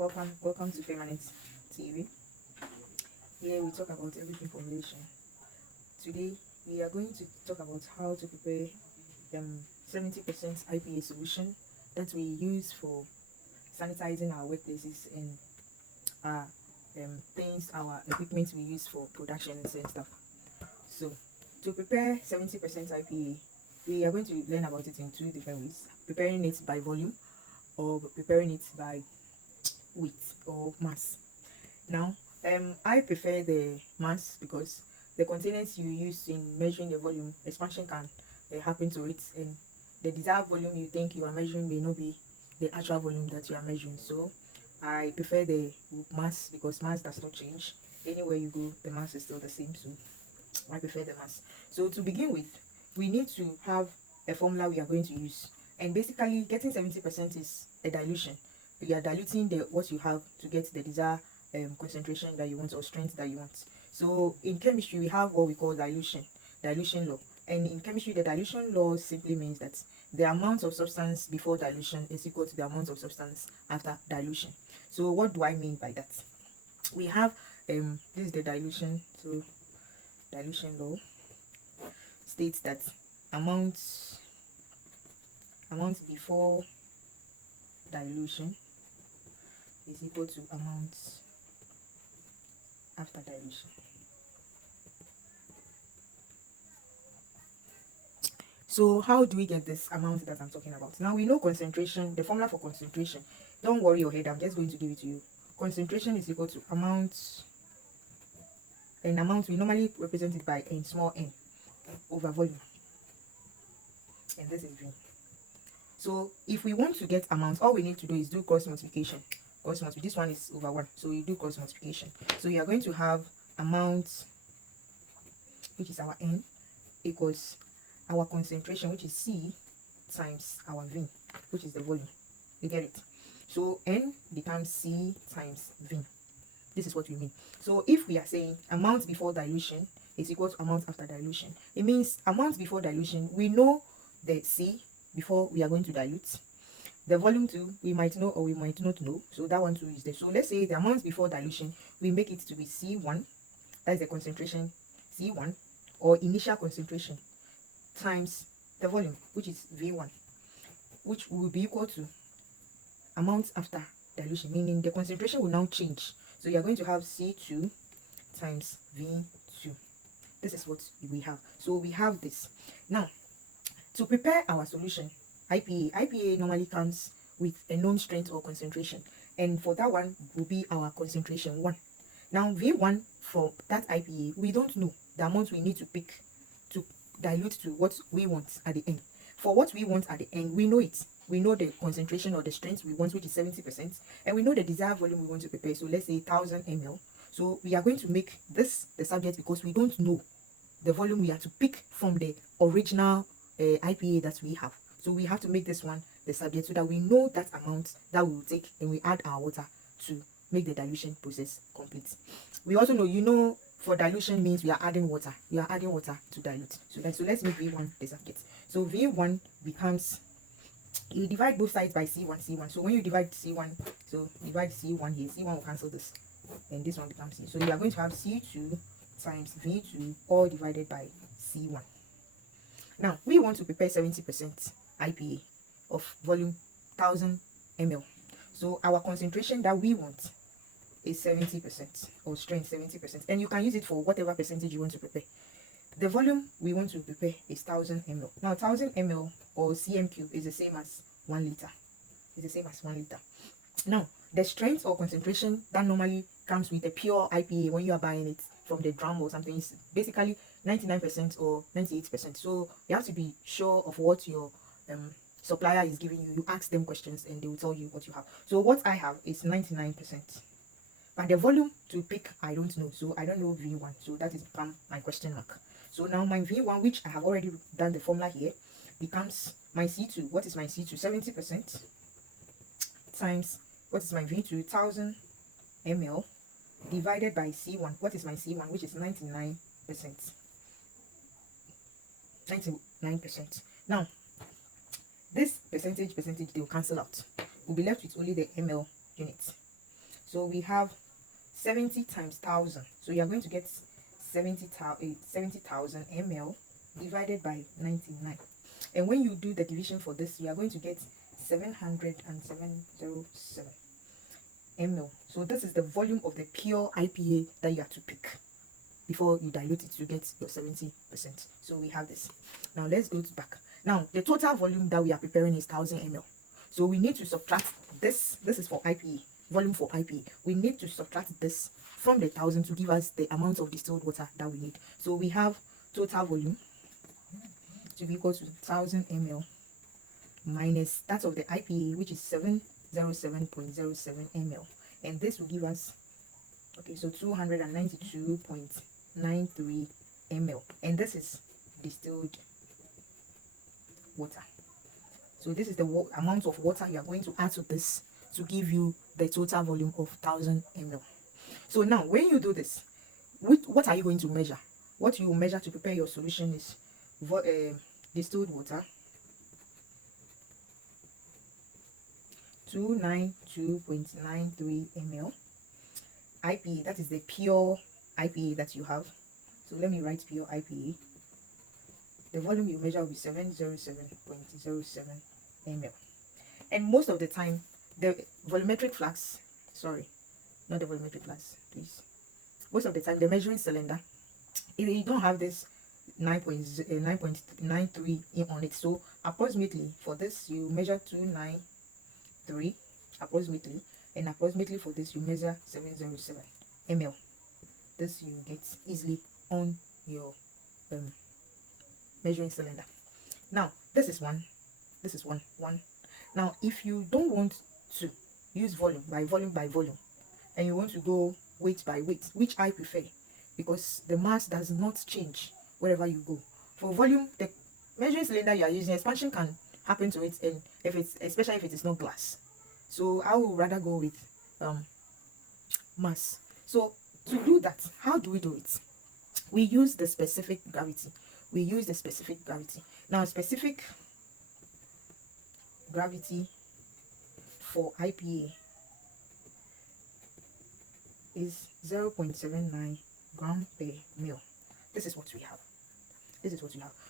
Welcome to Permanent TV. Here we talk about everything formulation. Today we are going to talk about how to prepare 70% IPA solution that we use for sanitizing our workplaces and our our equipment we use for production and stuff. So to prepare 70% IPA, we are going to learn about it in two different ways: preparing it by volume or preparing it by weight or mass. Now, I prefer the mass because the containers you use in measuring the volume expansion can happen to it, and the desired volume you think you are measuring may not be the actual volume that you are measuring. So I prefer the mass because mass does not change. Anywhere you go, the mass is still the same. So I prefer the mass. So to begin with, we need to have a formula we are going to use, and basically getting 70% is a dilution. You are diluting what you have to get the desired concentration that you want or strength that you want. So in chemistry we have what we call dilution law, and in chemistry the dilution law simply means that the amount of substance before dilution is equal to the amount of substance after dilution. So what do I mean by that? We have this is the dilution. So dilution law states that amount before dilution is equal to amount after dilution. So how do we get this amount that I'm talking about? Now we know concentration, the formula for concentration. Don't worry your head, I'm just going to give it to you. Concentration is equal to amount, and amount we normally represent it by n, small n, over volume, and this is V. So if we want to get amount, all we need to do is do cross multiplication. This one is over 1, so you do cross multiplication. So you are going to have amount, which is our n, equals our concentration, which is C, times our V, which is the volume. You get it? So n becomes C times V. This is what we mean. So if we are saying amount before dilution is equal to amount after dilution, it means amount before dilution, we know the C before we are going to dilute. The volume too, we might know or we might not know. So that one too is there. So let's say the amount before dilution, we make it to be C1. That is the concentration C1, or initial concentration, times the volume, which is V1, which will be equal to amount after dilution, meaning the concentration will now change. So you are going to have C2 times V2. This is what we have. So we have this. Now, to prepare our solution, IPA normally comes with a known strength or concentration, and for that one will be our concentration 1. Now V1 for that IPA, we don't know the amount we need to pick to dilute to what we want at the end. For what we want at the end, we know it. We know the concentration or the strength we want, which is 70%, and we know the desired volume we want to prepare. So let's say 1000 ml. So we are going to make this the subject because we don't know the volume we have to pick from the original IPA that we have. So we have to make this one the subject so that we know that amount that we will take, and we add our water to make the dilution process complete. We also know, for dilution means we are adding water. We are adding water to dilute. So let's make V1 the subject. So V1 becomes, you divide both sides by C1. So when you divide C1, so divide C1 here, C1 will cancel this, and this one becomes C. So you are going to have C2 times V2 all divided by C1. Now we want to prepare 70% IPA of volume 1000 ml. So our concentration that we want is 70%, or strength 70%, and you can use it for whatever percentage you want to prepare. The volume we want to prepare is 1000 ml. Now 1000 ml or cm³ is the same as 1 liter. It's the same as 1 liter. Now the strength or concentration that normally comes with a pure IPA when you are buying it from the drum or something is basically 99% or 98%. So you have to be sure of what your supplier is giving you. You ask them questions and they will tell you what you have. So what I have is 99%, but the volume to pick I don't know. So I don't know V1, so that is become my question mark. So now my V1, which I have already done the formula here, becomes my C2. What is my C2? 70% times what is my V2? 1000 ml divided by C1. What is my C1? Which is 99%. 99%. Now this percentage they will cancel out. We'll be left with only the ml units. So we have 70 times 1000. So you are going to get 70,000 ml divided by 99. And when you do the division for this, you are going to get 707 ml. So this is the volume of the pure IPA that you have to pick before you dilute it to get your 70%. So we have this. Now let's go back. Now the total volume that we are preparing is 1000 ml. So we need to subtract this. This is for IPA, volume for IPA. We need to subtract this from the 1000 to give us the amount of distilled water that we need. So we have total volume to be equal to 1000 ml minus that of the IPA, which is 707.07 ml, and this will give us, okay, so 292.93 ml, and this is distilled water. So this is the amount of water you are going to add to this to give you the total volume of 1000 ml. So now when you do this, what are you going to measure? What you will measure to prepare your solution is distilled water, 292.93 ml, IPA, that is the pure IPA that you have. So let me write pure IPA. The volume you measure will be 707.07 ml. And most of the time, the volumetric flask, sorry, not the volumetric flask, please. Most of the time, the measuring cylinder, you don't have this 9.93 on it. So approximately for this, you measure 293 approximately, and approximately for this, you measure 707 ml. This you get easily on your measuring cylinder. Now this is one. Now if you don't want to use volume by volume and you want to go weight by weight, which I prefer, because the mass does not change wherever you go. For volume, the measuring cylinder you are using, expansion can happen to it, and especially if it is not glass. So I would rather go with mass. So to do that, how do we do it? We use the specific gravity. Now specific gravity for IPA is 0.79 gram per ml. This is what we have.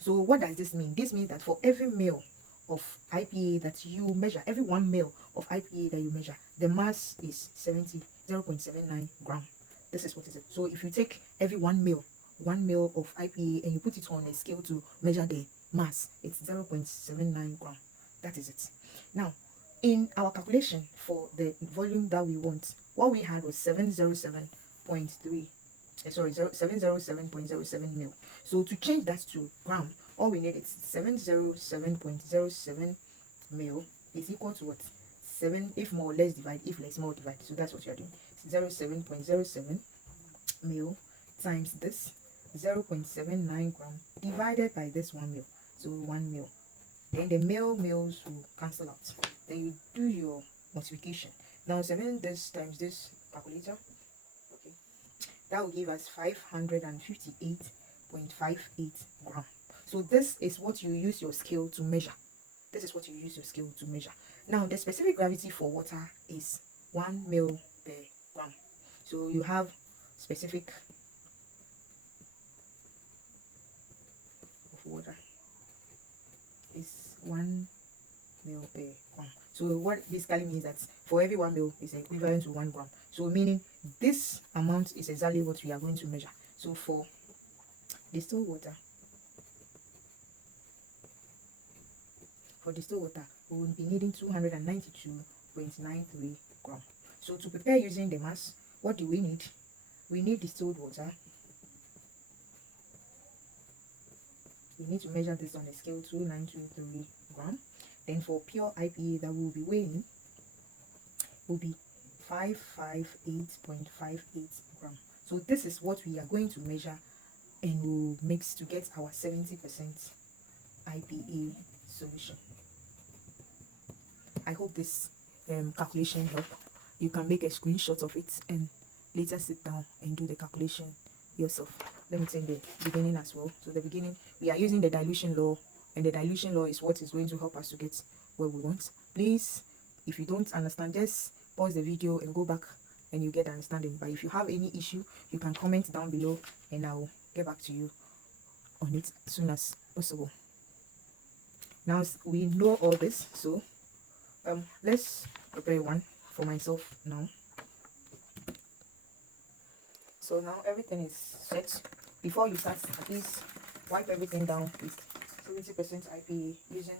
So what does this mean? This means that for every ml of IPA that you measure, every 1 ml of IPA that you measure, the mass is 0.79 gram. This is what it is. So if you take every 1 ml of IPA and you put it on a scale to measure the mass, it's 0.79 gram. That is it. Now, in our calculation for the volume that we want, what we had was 707.07 mil. So to change that to gram, all we need is 707.07 mil is equal to what? 7, if more less divide, if less more divide. So that's what you're doing. 07.07 mil times this 0.79 gram divided by this 1 mil. So 1 mil. Then the mils will cancel out. Then you do your multiplication. Now 7 this times this calculator. Okay. That will give us 558.58 gram. So this is what you use your scale to measure. Now the specific gravity for water is 1 mil per gram. So you have specific of water is 1 mil per gram. So what basically means that for every 1 mil is equivalent to 1 gram. So meaning this amount is exactly what we are going to measure. So for distilled water, we will be needing 292.93 gram. So to prepare using the mass, what do we need? We need distilled water. We need to measure this on a scale 2923 gram. Then for pure IPA that we will be weighing will be 558.58 gram. So this is what we are going to measure and we'll mix to get our 70% IPA solution. I hope this calculation helped. You can make a screenshot of it and later sit down and do the calculation yourself. Let me say in the beginning as well. So the beginning, we are using the dilution law, and the dilution law is what is going to help us to get where we want. Please, if you don't understand, just pause the video and go back and you get the understanding. But if you have any issue, you can comment down below and I will get back to you on it as soon as possible. Now we know all this, so let's prepare one for myself now. So now everything is set. Before you start, at least wipe everything down with 70% IPA using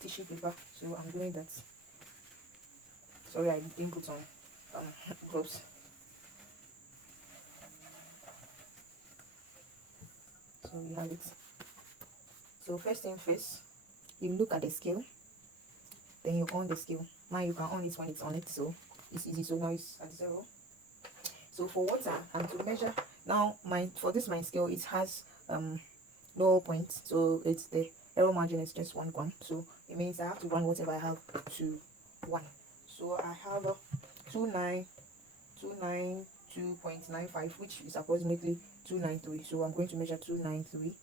tissue paper. So I'm doing that. Sorry, I didn't put on gloves. So you have it. So first thing first, you look at the scale, then you on the scale. Now you can on it when it's on it, so it's easy. So now it's at 0. So for water and to measure, now for this my scale, it has no point, so it's the error margin is just 1 gram, so it means I have to run whatever I have to 1. So I have 292.95, which is approximately 293. So I'm going to measure 293.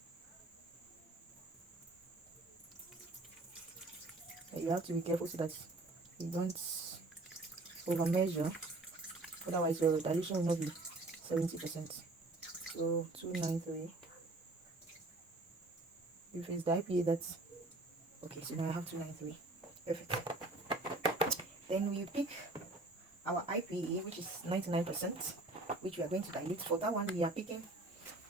And you have to be careful so that you don't over measure, otherwise your dilution will not be 70%. So 293. If it's the IPA, that's okay. So now I have 293. Perfect. Then we pick our IPA, which is 99%, which we are going to dilute. For that one, we are picking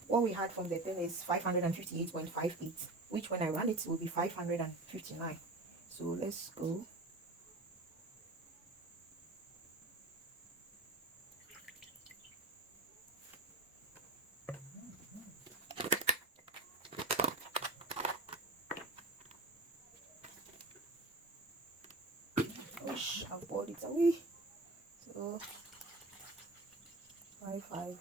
what we had from the thing is 558.58, which when I run it will be 559. So let's go. I've poured it away. So 5.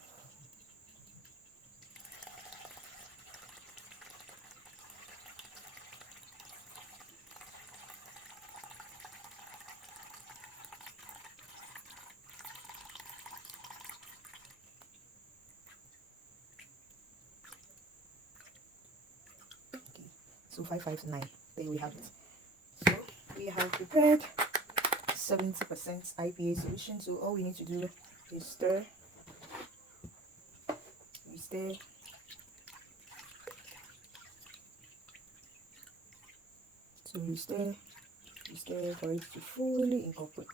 Okay, so 559. There we have it. So we have prepared 70% IPA solution. So all we need to do is stir. We stir. So we stir for it to fully incorporate.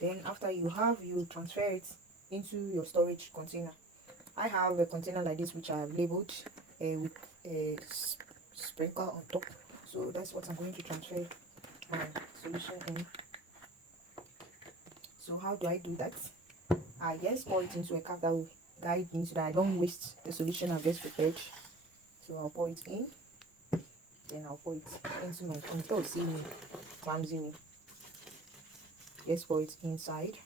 Then after you transfer it into your storage container. I have a container like this which I have labeled with a sprinkler on top. So that's what I'm going to transfer my solution in. So how do I do that? I just pour it into a cup that will guide me so that I don't waste the solution I've just prepared. So I'll pour it in, then I'll pour it into my container. Oh, see me, clumsy me. Just pour it inside,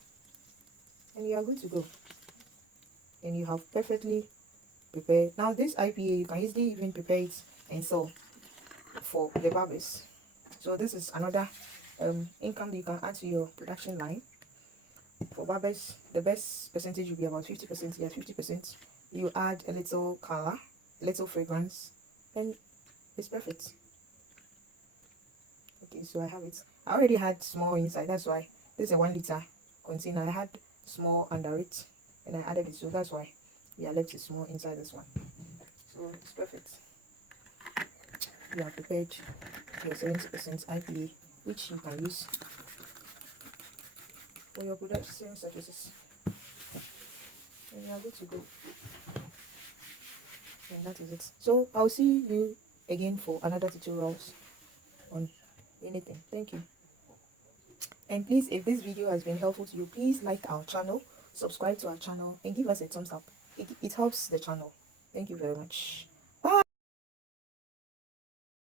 and you are good to go. And you have perfectly prepared. Now this IPA, you can easily even prepare it and sell for the barbers. So this is another income that you can add to your production line. For barbers, the best percentage will be about 50%. Yeah, 50%. You add a little color, a little fragrance, and it's perfect. Okay, so I have it. I already had small inside, that's why this is a 1 liter container. I had small under it and I added it, so that's why we are left with small inside this one. So it's perfect. You are prepared your 70% IPA, which you can use for your production services, and you are good to go. And that is it. So I'll see you again for another tutorials on anything. Thank you. And please, if this video has been helpful to you, please like our channel, subscribe to our channel, and give us a thumbs up. It helps the channel. Thank you very much.